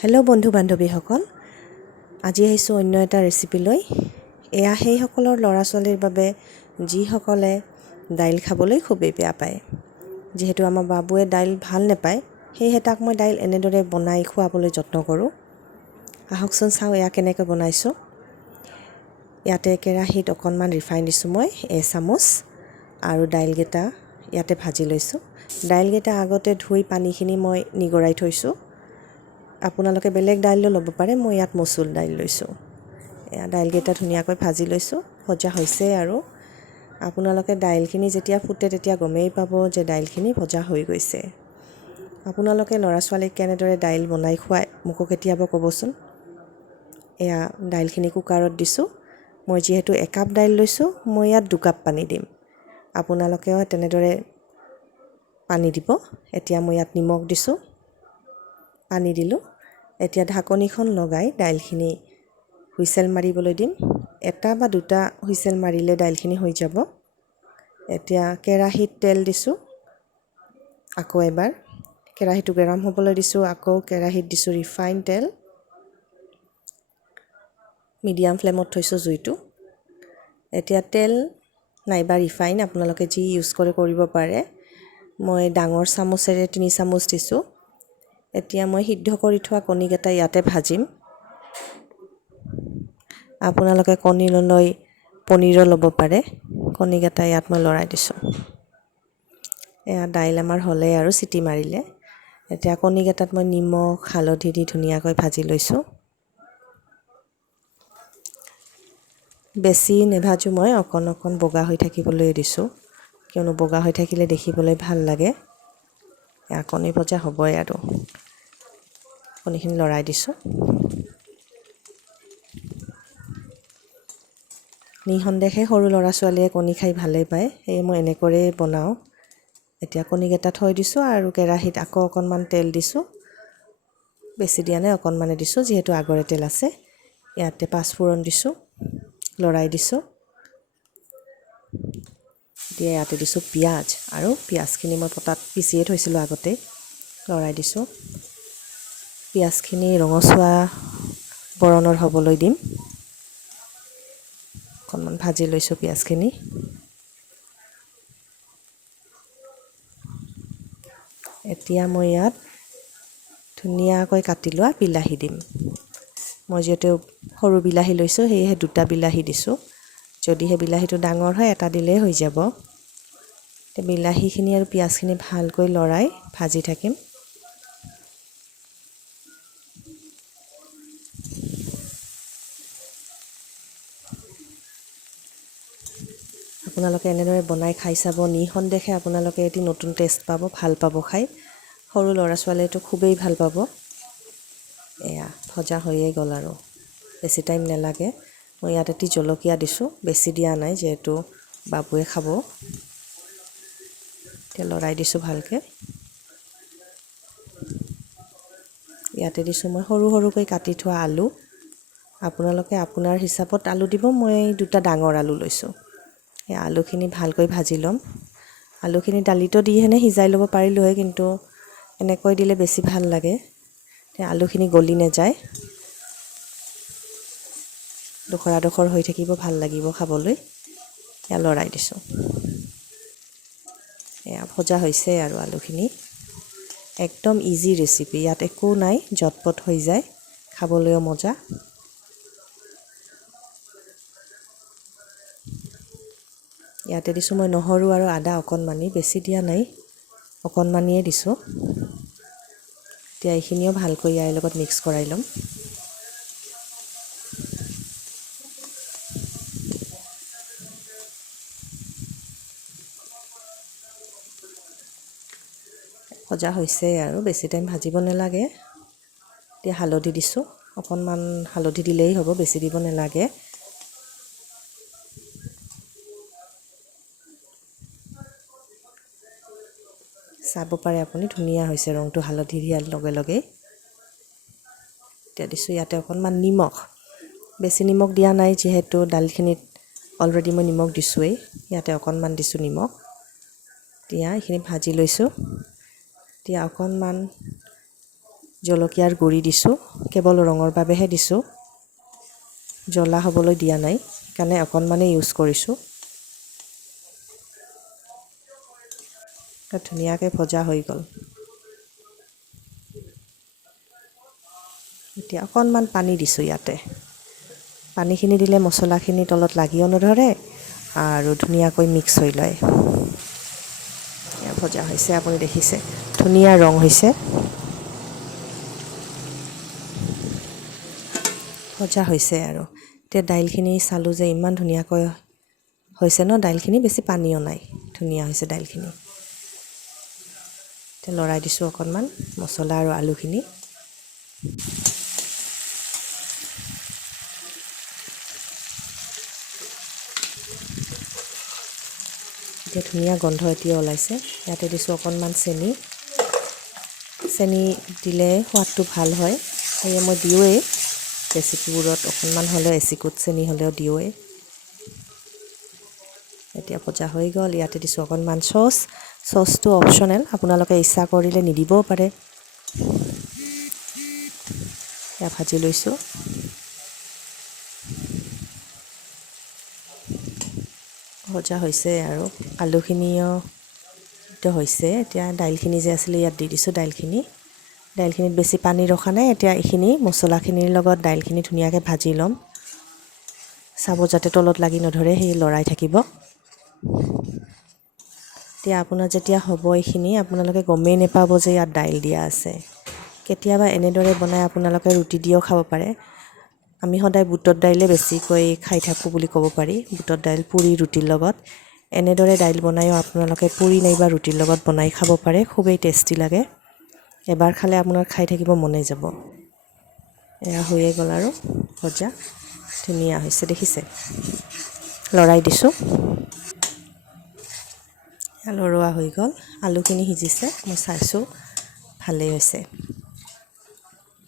Hello' বন্ধু বান্ধৱীসকল, আজি আহিছোঁ অন্য এটা ৰেচিপিলৈ। এয়া সেইসকলৰ ল'ৰা ছোৱালীৰ বাবে যিসকলে দাইল খাবলৈ খুবেই বেয়া পায়। যিহেতু আমাৰ বাবুৱে দাইল ভাল নাপায়, সেয়েহে তাক মই দাইল এনেদৰে বনাই খুৱাবলৈ যত্ন কৰোঁ। আহকচোন চাওঁ এয়া কেনেকৈ বনাইছোঁ। ইয়াতে কেৰাহীত অকণমান ৰিফাইন দিছোঁ মই এচামুচ, আৰু দাইলকেইটা ইয়াতে ভাজি লৈছোঁ। দাইলকেইটা আগতে ধুই পানীখিনি মই নিগৰাই থৈছোঁ। আপোনালোকে বেলেগ দাইলো ল'ব পাৰে, মই ইয়াত মচুৰ দাইল লৈছোঁ। এয়া দাইলকেইটা ধুনীয়াকৈ ভাজি লৈছোঁ, ভজা হৈছে। আৰু আপোনালোকে দাইলখিনি যেতিয়া ফুটে তেতিয়া গমেই পাব যে দাইলখিনি ভজা হৈ গৈছে। আপোনালোকে ল'ৰা ছোৱালীক কেনেদৰে দাইল বনাই খুৱায় মোকো কেতিয়াবা ক'বচোন। এয়া দাইলখিনি কুকাৰত দিছোঁ। মই যিহেতু একাপ দাইল লৈছোঁ, মই ইয়াত 2 কাপ পানী দিম। আপোনালোকেও তেনেদৰে পানী দিব। এতিয়া মই ইয়াত নিমখ দিছোঁ, পানী দিলোঁ। এতিয়া ঢাকনিখন লগাই দাইলখিনি হুইচেল মাৰিবলৈ দিম। 1 বা 2টা হুইচেল মাৰিলে দাইলখিনি হৈ যাব। এতিয়া কেৰাহীত তেল দিছোঁ, আকৌ এবাৰ কেৰাহীটো গৰম হ'বলৈ দিছোঁ। আকৌ কেৰাহীত দিছোঁ ৰিফাইন তেল, মিডিয়াম ফ্লেমত থৈছোঁ জুইটো। এতিয়া তেল নাইবা ৰিফাইন আপোনালোকে যি ইউজ কৰিব পাৰে। মই ডাঙৰ চামুচেৰে 3 চামুচ দিছোঁ। এতিয়া মই সিদ্ধ কৰি থোৱা কণীকেইটা ইয়াতে ভাজিম। আপোনালোকে কণী লৈ পনীৰো ল'ব পাৰে। কণীকেইটা ইয়াত মই লৰাই দিছোঁ। এয়া দাইল আমাৰ হ'লে আৰু চিটি মাৰিলে। এতিয়া কণীকেইটাত মই নিমখ হালধি দি ধুনীয়াকৈ ভাজি লৈছোঁ। বেছি নেভাজোঁ, মই অকণ বগা হৈ থাকিবলৈ দিছোঁ, কিয়নো বগা হৈ থাকিলে দেখিবলৈ ভাল লাগে। এয়া কণী ভজা হ'বই আৰু। কণীখিনি লৰাই দিছোঁ। নিঃসন্দেহে সৰু ল'ৰা ছোৱালীয়ে কণী খাই ভালেই পায়, সেয়ে মই এনেকৈয়ে বনাওঁ। এতিয়া কণীকেইটা থৈ দিছোঁ আৰু কেৰাহীত আকৌ অকণমান তেল দিছোঁ। বেছি দিয়া নাই, অকণমানে দিছোঁ, যিহেতু আগৰে তেল আছে। ইয়াতে 5 ফোৰণ দিছোঁ, লৰাই দিছোঁ। এতিয়া ইয়াতে দিছোঁ পিঁয়াজ, আৰু পিঁয়াজখিনি মই পটাত পিচিয়ে থৈছিলোঁ আগতেই, লৰাই দিছোঁ। পিঁয়াজখিনি ৰঙচুৱা বৰণৰ হ'বলৈ দিম। অকণমান ভাজি লৈছোঁ পিঁয়াজখিনি। এতিয়া মই ইয়াত ধুনীয়াকৈ কাটি লোৱা বিলাহী দিম। মই যিহেতু সৰু বিলাহী লৈছোঁ, সেয়েহে 2টা বিলাহী দিছোঁ। যদিহে বিলাহীটো ডাঙৰ হয়, 1টা দিলেই হৈ যাব। বিলাহীখিনি আৰু পিঁয়াজখিনি ভালকৈ লৰাই ভাজি থাকিম। আপোনালোকে এনেদৰে বনাই খাই চাব। নিঃসন্দেহে আপোনালোকে এটি নতুন টেষ্ট পাব, ভাল পাব খাই। সৰু ল'ৰা ছোৱালীয়েতো খুবেই ভাল পাব। এয়া ভজা হৈয়ে গ'ল আৰু বেছি টাইম নালাগে। মই ইয়াত এটি জলকীয়া দিছোঁ, বেছি দিয়া নাই, যিহেতু বাবুৱে খাব। এতিয়া লৰাই দিছোঁ ভালকৈ। ইয়াতে দিছোঁ মই সৰুকৈ কাটি থোৱা আলু। আপোনালোকে আপোনাৰ হিচাপত আলু দিব, মই 2টা ডাঙৰ আলু লৈছোঁ। এই আলুখিনি ভালকৈ ভাজি ল'ম। আলুখিনি দালিতো দি সিজাই ল'ব পাৰিলোঁ হয়, কিন্তু এনেকৈ দিলে বেছি ভাল লাগে। আলুখিনি গলি নাযায়, ডোখৰা হৈ থাকিব, ভাল লাগিব খাবলৈ। এয়া লৰাই দিছোঁ। এয়া ভজা হৈছে আৰু আলুখিনি। একদম ইজি ৰেচিপি, ইয়াত একো নাই, ঝটপট হৈ যায়, খাবলৈও মজা। ইয়াতে দিছোঁ মই নহৰু আৰু আদা অকণমানি, বেছি দিয়া নাই, অকণমানিয়ে দিছোঁ। এতিয়া এইখিনিও ভালকৈ ইয়াৰ লগত মিক্স কৰাই ল'ম। ভজা হৈছে আৰু বেছি টাইম ভাজিব নালাগে। এতিয়া হালধি দিছোঁ, অকণমান হালধি দিলেই হ'ব, বেছি দিব নালাগে। চাব পাৰে আপুনি, ধুনীয়া হৈছে ৰংটো হালধি দিয়াৰ লগে লগেই। এতিয়া দিছোঁ ইয়াতে অকণমান নিমখ, বেছি নিমখ দিয়া নাই, যিহেতু দালিখিনিত অলৰেডি মই নিমখ দিছোঁৱেই। ইয়াতে অকণমান দিছোঁ নিমখ। এতিয়া এইখিনি ভাজি লৈছোঁ। এতিয়া অকণমান জলকীয়াৰ গুড়ি দিছোঁ, কেৱল ৰঙৰ বাবেহে দিছোঁ, জ্বলা হ'বলৈ দিয়া নাই, সেইকাৰণে অকণমানেই ইউজ কৰিছোঁ। ধুনীয়াকৈ ভজা হৈ গ'ল। এতিয়া অকণমান পানী দিছোঁ ইয়াতে। পানীখিনি দিলে মছলাখিনি তলত লাগিও নধৰে আৰু ধুনীয়াকৈ মিক্স হৈ লয়। ভজা হৈছে, আপুনি দেখিছে ধুনীয়া ৰং হৈছে। ভজা হৈছে আৰু এতিয়া দাইলখিনি চালোঁ যে ইমান ধুনীয়াকৈ হৈছে ন, দাইলখিনি বেছি পানীও নাই, ধুনীয়া হৈছে দাইলখিনি। এতিয়া লৰাই দিছোঁ অকণমান মছলা আৰু আলুখিনি। এতিয়া ধুনীয়া গোন্ধ এতিয়া ওলাইছে। ইয়াতে দিছোঁ অকণমান চেনি। চেনি দিলে সোৱাদটো ভাল হয়, সেয়ে মই দিওঁৱেই ৰেচিপিবোৰত, অকণমান হ'লেও এচিকুট চেনি হ'লেও দিওঁৱেই। এতিয়া ভজা হৈ গ'ল। ইয়াতে দিছোঁ অকণমান চচটো অপশ্যনেল, আপোনালোকে ইচ্ছা কৰিলে নিদিবও পাৰে। এয়া ভাজি লৈছোঁ। ভজা হৈছে আৰু আলুখিনিও হৈছে। এতিয়া দাইলখিনি যে আছিলে ইয়াত দি দিছোঁ দাইলখিনিত বেছি পানী ৰখা নাই। এতিয়া এইখিনি মছলাখিনিৰ লগত দাইলখিনি ধুনীয়াকৈ ভাজি ল'ম, চাব যাতে তলত লাগি নধৰে, সেই লৰাই থাকিব। এতিয়া আপোনাৰ যেতিয়া হ'ব এইখিনি, আপোনালোকে গমেই নাপাব যে ইয়াত দাইল দিয়া আছে। কেতিয়াবা এনেদৰে বনাই আপোনালোকে ৰুটি দিও খাব পাৰে। আমি সদায় বুটৰ দাইলে বেছিকৈ খাই থাকোঁ বুলি ক'ব পাৰি, বুটৰ দাইল পুৰি ৰুটিৰ লগত। এনেদৰে দাইল বনায়ো আপোনালোকে পুৰি নাইবা ৰুটিৰ লগত বনাই খাব পাৰে, খুবেই টেষ্টি লাগে। এবাৰ খালে আপোনাৰ খাই থাকিব মনে যাব। এয়া হৈয়ে গ'ল আৰু ভজা, ধুনীয়া হৈছে দেখিছে। লৰাই দিছোঁ, লৰোৱা হৈ গ'ল। আলুখিনি সিজিছে, মই চাইছোঁ, ভালেই হৈছে।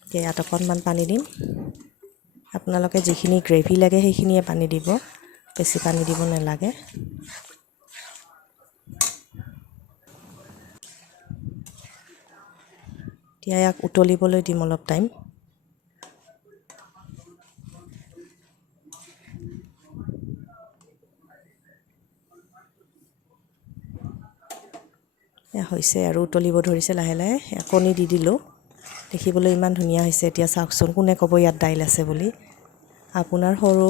এতিয়া ইয়াত অকণমান পানী দিম। আপোনালোকে যিখিনি গ্ৰেভি লাগে সেইখিনিয়ে পানী দিব, বেছি পানী দিব নালাগে। এতিয়া ইয়াক উতলিবলৈ দিম অলপ টাইম। হৈছে আৰু উতলিব ধৰিছে লাহে লাহে। কণী দি দিলোঁ, দেখিবলৈ ইমান ধুনীয়া হৈছে। এতিয়া চাওকচোন, কোনে ক'ব ইয়াত দাইল আছে বুলি। আপোনাৰ সৰু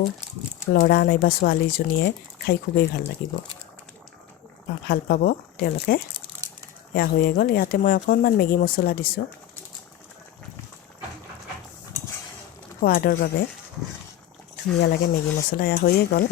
ল'ৰা নাইবা ছোৱালীজনীয়ে খাই খুবেই ভাল লাগিব, ভাল পাব তেওঁলোকে। এয়া হৈয়ে গ'ল। ইয়াতে মই অকণমান মেগী মছলা দিছোঁ সোৱাদৰ বাবে, ধুনীয়া লাগে মেগী মছলা। এয়া হৈয়ে গ'ল।